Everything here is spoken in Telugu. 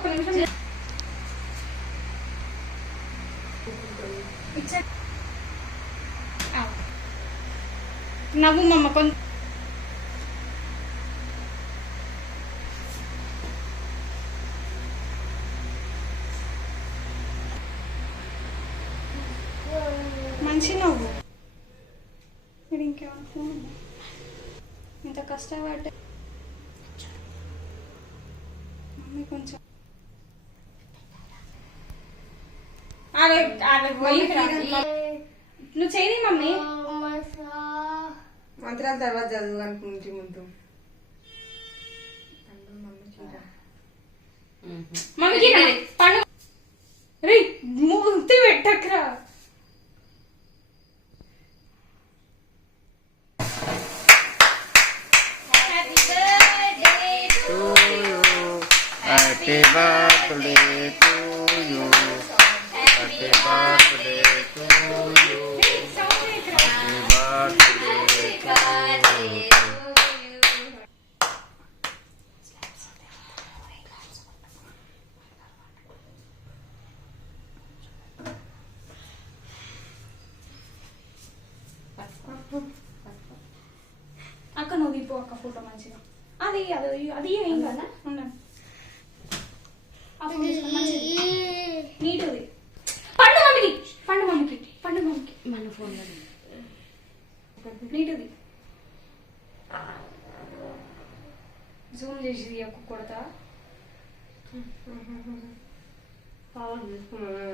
ఒక్క నిమిషం నవ్వు మమ్మ కొంచెం మంచి నవ్వు. మీరు ఇంకేమనుకున్నా ఇంత కష్టపడ్డా మమ్మీ కొంచెం నువ్వు చేయని మమ్మీ మంత్రాల తర్వాత చదువు అనుకుంటు ముందు మమ్మీకి పండు రే మూర్తి పెట్టకరా. Happy birthday to you. Happy birthday to you. Happy birthday to you. అక్క నువ్వు తీపో అక్క ఫోటో మంచిగా. అది అది అది ఏం కదా ఉండండి. నీటుది పండు మమ్మీకి పండు మమ్మీకి పండు మమ్మీకి మన ఫోన్ నీటుది జూమ్ చేసి అక్క కొడతా. తీసుకున్నా